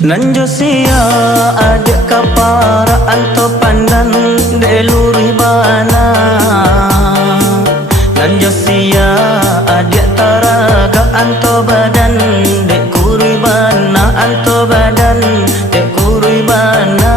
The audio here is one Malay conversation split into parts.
Nanjo sia adik kapara anto pandan deluri bana. Nanjo sia adik taraga anto badan dek kurui bana anto badan dek kurui bana.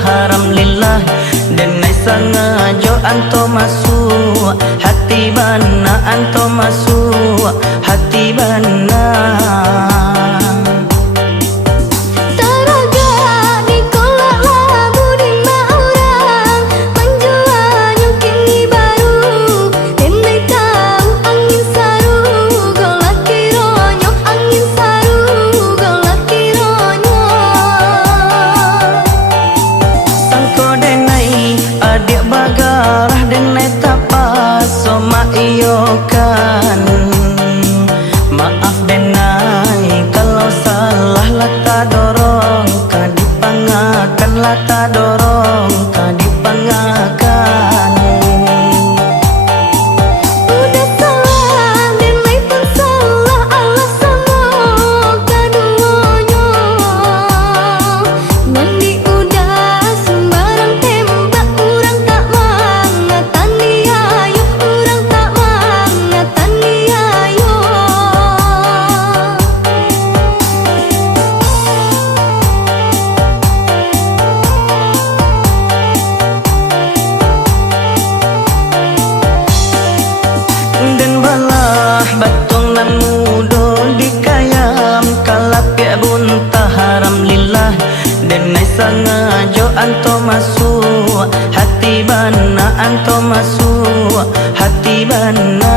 Haram lillah dan nai sengaja anto masuk hati bana anto masuk hati bana. Kan maaf denai kalau salah lata dorong kadipangakan lata dorong kadipangakan. Udah salah denai pun salah alasanmu kaduanya. Mandi udah sembarang tembak orang tak mangatan dia ayo orang tak mangatan dia ayo. Dan balah batung nan mudo dikayam kalap ya bunta haram lillah dan nai sengaja anto masuk hati bana anto masuk hati bana.